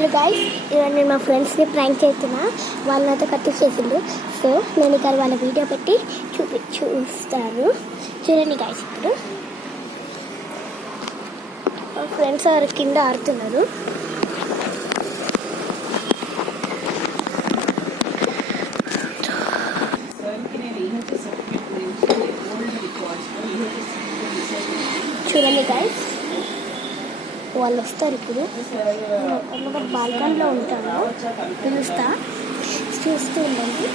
Hello guys, ఇవాళ నేను మా ఫ్రెండ్స్ని ప్రాంక్ చేస్తున్నా. వాళ్ళు నాతో కట్టి చేసిండు. సో నేను ఇక్కడ వాళ్ళ వీడియో పెట్టి చూస్తారు. చూడండి గైస్. ఇప్పుడు మా ఫ్రెండ్స్ ఎవరు కింద ఆడుతున్నారు. చూడండి గైస్, వాళ్ళు వస్తారు. ఇప్పుడు ఒక బాల్కనీలో ఉంటాను, పిలుస్తా, చూస్తూ ఉండండి.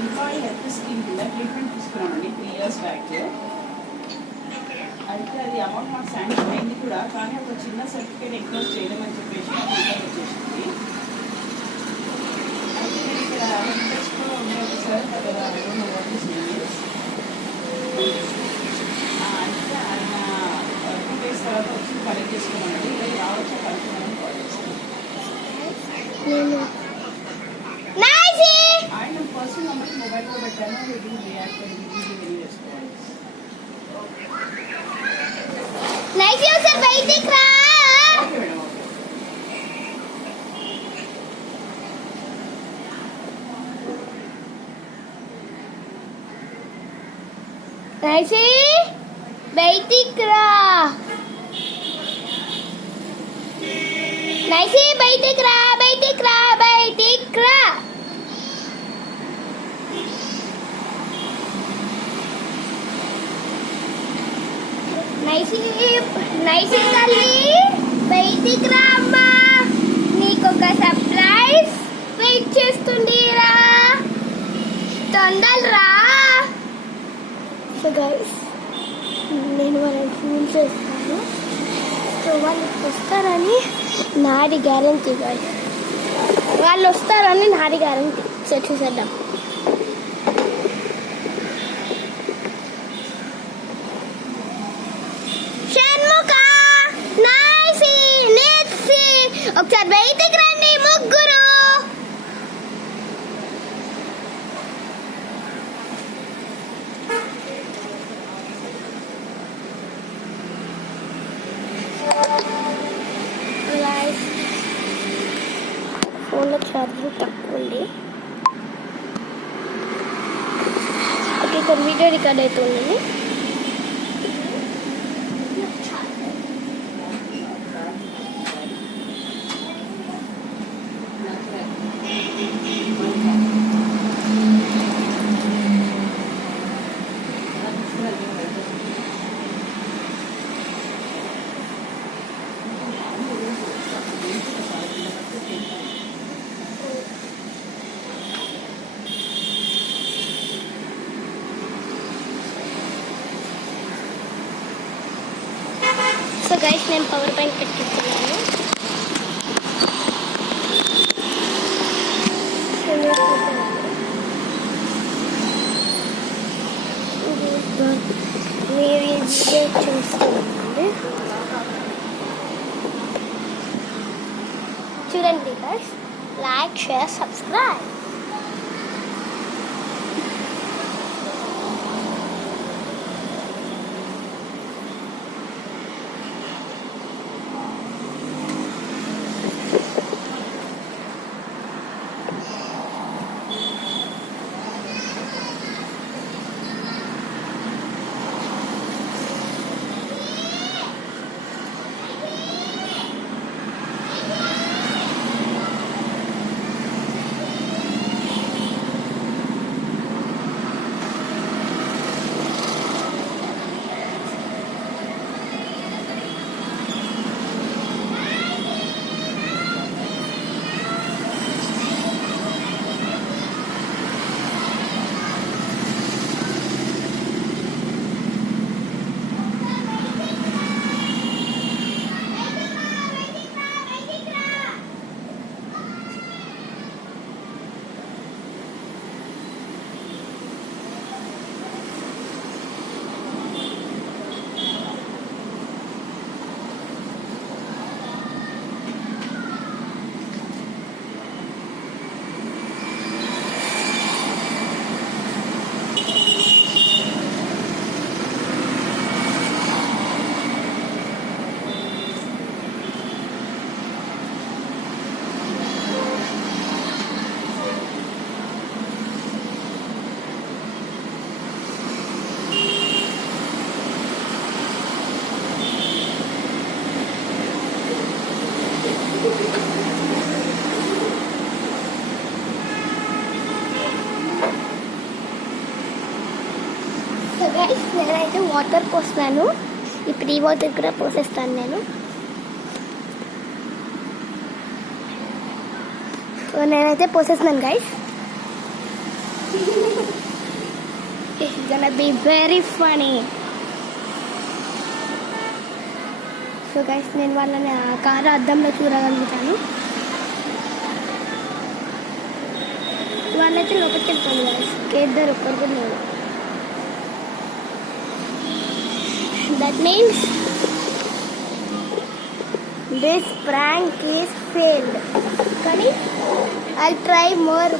ఎంప్లాయీ హెల్త్ స్కీమ్ కింద ట్రీట్మెంట్ తీసుకున్నామండి 3 years బ్యాక్. అయితే అది అమౌంట్ మాకు శాంక్షన్ అయింది కూడా, కానీ ఒక చిన్న సర్టిఫికేట్ ఎన్క్లోజ్ చేయలేమని చెప్పేసి వచ్చేసింది. అయితే నేను ఇక్కడ ఇంట్రెస్ట్లో ఉండేది సార్ కదా, అయితే ఆయన 2 days తర్వాత వచ్చి కలెక్ట్ చేసుకున్నామండి. ఇలా రావచ్చా కలుపుకున్నామని కాల్ చేస్తాను. ఆయన పర్సనల్ నెంబర్కి మొబైల్లో పెట్టాను, ఇది రియాక్ట్ రెన్యూ చేసుకోవాలి. Okay madam, okay. బయటికి రా, నైసి బయటికి రా, బయటికి రా, బయటికి రా. నైసి తల్లి బయటికి రా అమ్మా, నీకు ఒక సర్ప్రైజ్ వెయిట్ చేస్తుంది, రా తొందర రా. సో గైస్, నేను వాళ్ళని ఫోన్ చేస్తాను. సో వాళ్ళు వస్తారని నాది గ్యారంటీ గైస్, వాళ్ళు వస్తారని నాది గ్యారంటీ. సో చూసేద్దాం. ఒకసారి బయటికి రండి ముగ్గురు. ఫోన్లో ఛార్జింగ్ తక్కువ ఉంది. ఓకే, ఇక్కడ వీడియో రికార్డ్ అవుతుంది. సో గైస్, నేను పవర్ బ్యాంక్ పెట్టిస్తున్నాను. మీరు వీడియో చూస్తున్నాండి, చూడండి గైస్. Like, share, subscribe. నేనైతే వాటర్ పోస్తున్నాను. ఈ ప్రీ వాటర్ కూడా పోసేస్తాను నేను. సో నేనైతే పోసేస్తున్నాను guys. It's gonna be very funny. So guys నేను వాళ్ళని ఆ కారు అద్దంలో చూడగలుగుతాను. వాళ్ళైతే లోపలికి వెళ్ళిపోయింది గైస్. ఇద్దరు ఒక్కరు కూడా లేదు. That means this prank is failed. కానీ I'll try more.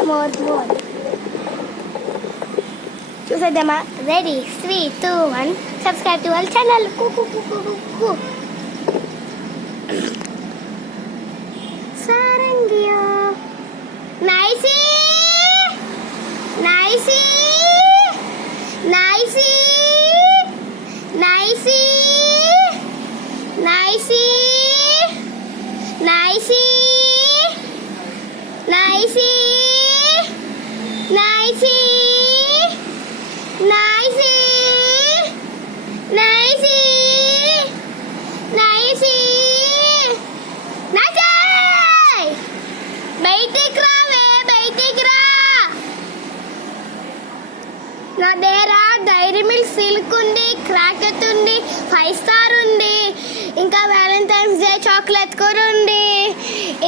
చూసేద్దామా? Ready 3, 2, 1. Subscribe to our channel. సారంగియా నైసీ నైసీ నైసీ నైసీ నైసీ నైసీ నైసీ నైసీ నైసీ నైసీ నైసీ నైసీ బయటికి రావే, బయటికి రా. నా దగ్గర డైరీ మిల్క్ సిల్క్ ఉంది, క్రాకెట్ ఉంది, 5 స్టార్ ఉంది, ఇంకా వ్యాలంటైన్స్ డే చాక్లెట్ కూడా ఉంది,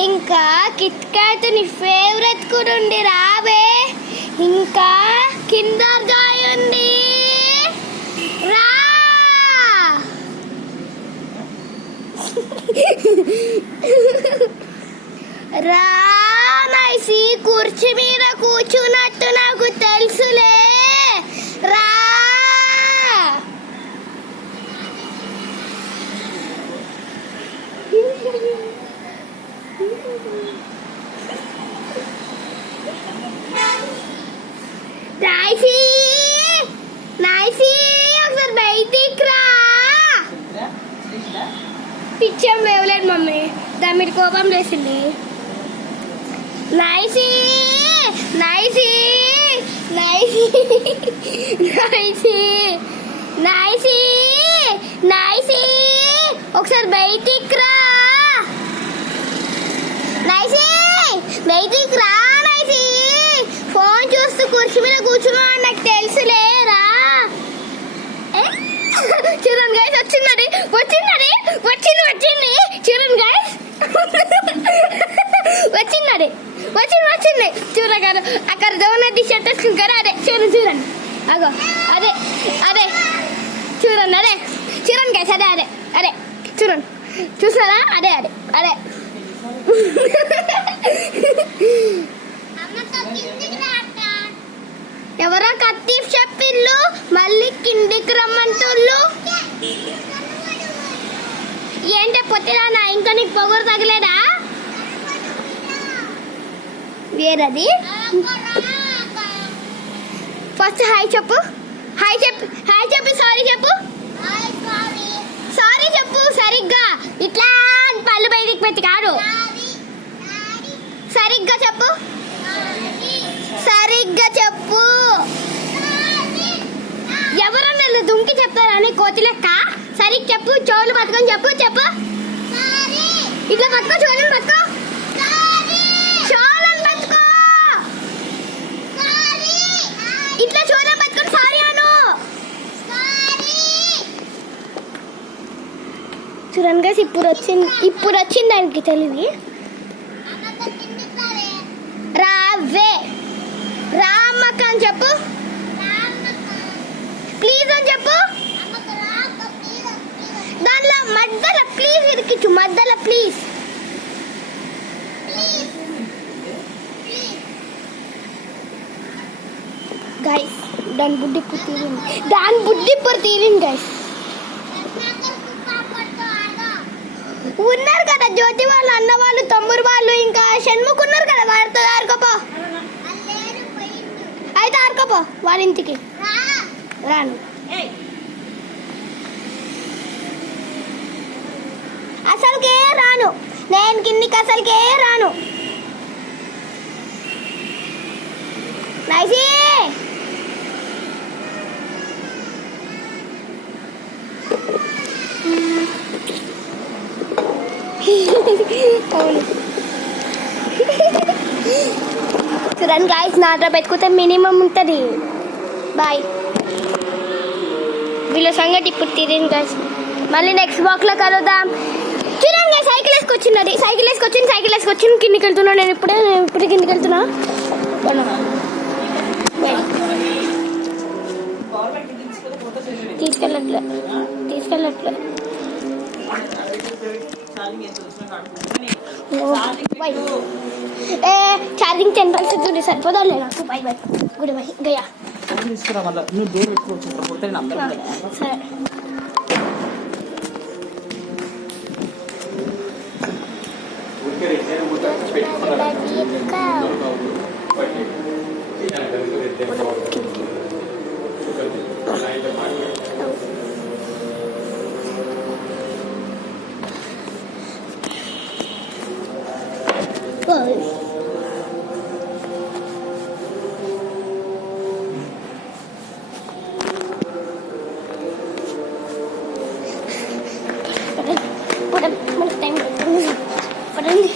ఇంకా కిట్ క్యాట్ నీ ఫేవరెట్ కూడా ఉంది. రావే. ఇంకా కిండర్ జాయ్ ఉంది. రా. రా నైసీ. కుర్చీ మీద కూర్చున్నట్టు నాకు తెలుసులే. రా. నైసీ నైసీ ఒకసారి బయటికి రా. పిచ్చేం లేవలేదు మమ్మీ, దాని మీద కోపం లేసింది. నైసీ నైసీ నైసీ నైసీ నైసీ నైసీ ఒకసారి బయటికి రా. నైసీ బయటికి రా. నైసీ ఫోన్ చూస్తూ కుర్చీ మీద కూర్చున్నా నాకు తెలుసులేరా. చూడండి గైస్, వచ్చింది చూడండి గైస్, వచ్చింది చూడగారు. అక్కడ జగన్నాథ్ షర్ట్ వేసుకుని కదా, అదే చూడండి అగో, అదే చూడండి, చూడండి గైస్, అదే చూడండి, చూసారా? అదే ఎవరో కత్తీఫ్ చెప్పిళ్ళు, మళ్ళీ కిందికి రమ్మంటుళ్ళు. ఏంటే పొత్తిరానా, ఇంకా నీకు పొగరు తగలేదా? వేరది. ఫస్ట్ హాయ్ చెప్పు సారీ చెప్పు సరిగ్గా. ఇట్లా పళ్ళు బయటికి పెట్టి కాదు, సరిగ్గా చెప్పు. ఎవరన్నా దుంకి చెప్తారని కోతి లెక్క. సరిగ్గా చెప్పు. చెవులు పట్టుకొని చెప్పు. ఇట్లా పట్టుకో, చెవులను పట్టుకో. ఇట్లా చూడని పట్టుకొని సారీ అను. చూడండి గైస్, ఇప్పుడు వచ్చింది దానికి తెలివి. రావే, రామక్క అని చెప్పు. ప్లీజ్ అని చెప్పు. దానిలో మధ్యలో ప్లీజ్ ఇరికిచ్చు, మధ్యలో ప్లీజ్. గైస్ దాని బుడ్డి ఇప్పుడు తీరింది గైస్. ఉన్నారు కదా జ్యోతి వాళ్ళు, అన్న వాళ్ళు, తమ్ముడు వాళ్ళు, ఇంకా షణ్ముఖ్ ఉన్నారు కదా, వారితో ఆడుకోపో. అయితే ఆడుకోపో వాళ్ళ ఇంటికి. రాను, అసలుకే రాను నేను, కిందికి అసలుకే రాను. నైసీ అవును చూడండి గాయస్ నాతో పెట్టుకుంటే మినిమం ఉంటుంది బాయ్ వీళ్ళ సంగతి ఇప్పుడు తీరింది గాయస్ మళ్ళీ నెక్స్ట్ బ్లాక్లో కలుద్దాం చూడండి గాయస్ సైకిల్ వేసుకొచ్చినది సైకిల్ వేసుకొచ్చింది కిందికి వెళ్తున్నా నేను ఇప్పుడు కిందికి వెళ్తున్నా గవర్నమెంట్ తీసుకొని ఫోటో తీసుకెళ్ళట్లే ఛార్జింగ్ ఎంత వచ్చినా కాడుకుంటే ఏ ఛార్జింగ్ 10% సరిపోదా నాకు బై గుడ్ బై గయా తీసుకురా మళ్ళీ నువ్వు డోర్ పెట్టుకోవచ్చు పోతే నమ్మకం సరే పడండి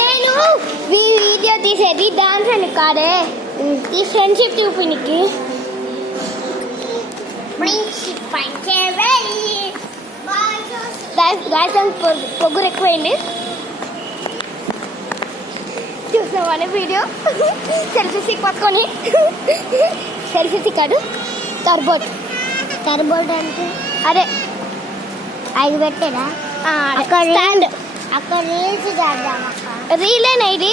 నేను వీడియో తీసేది డాన్స్ అని కాదే ఈ ఫ్రెండ్షిప్ చూపినికి పొగ్గురు ఎక్కువైంది చూసినావానే వీడియో సెల్ఫీ స్టిక్ పట్టుకొని సెల్ఫీ స్టిక్ కాదు టర్బోట్ అంటే అదే ఐదు పెట్టేనా స్టాండ్ అక్కడ రీల్స్ చేద్దాం రీలేనా ఇది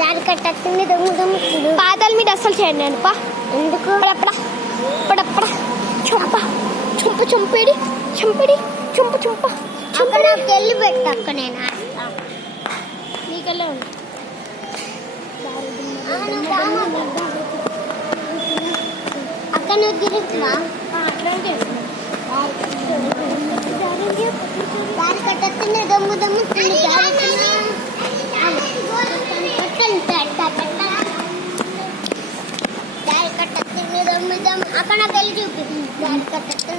దాని కట్టింది పాదాల మీద అస్సలు చేయండి నేను పా ఎందుకు పడప్పడ చంపేడి చంప నాకు వెళ్ళి పెట్టు అక్క నేను నీకెళ్ళే ఉంది అక్క నువ్వు తిరుగుతున్నా దారి కట్టింది దమ్ము దారి కట్టింది అక్కడ వెళ్ళి చూపి దారి కట్ట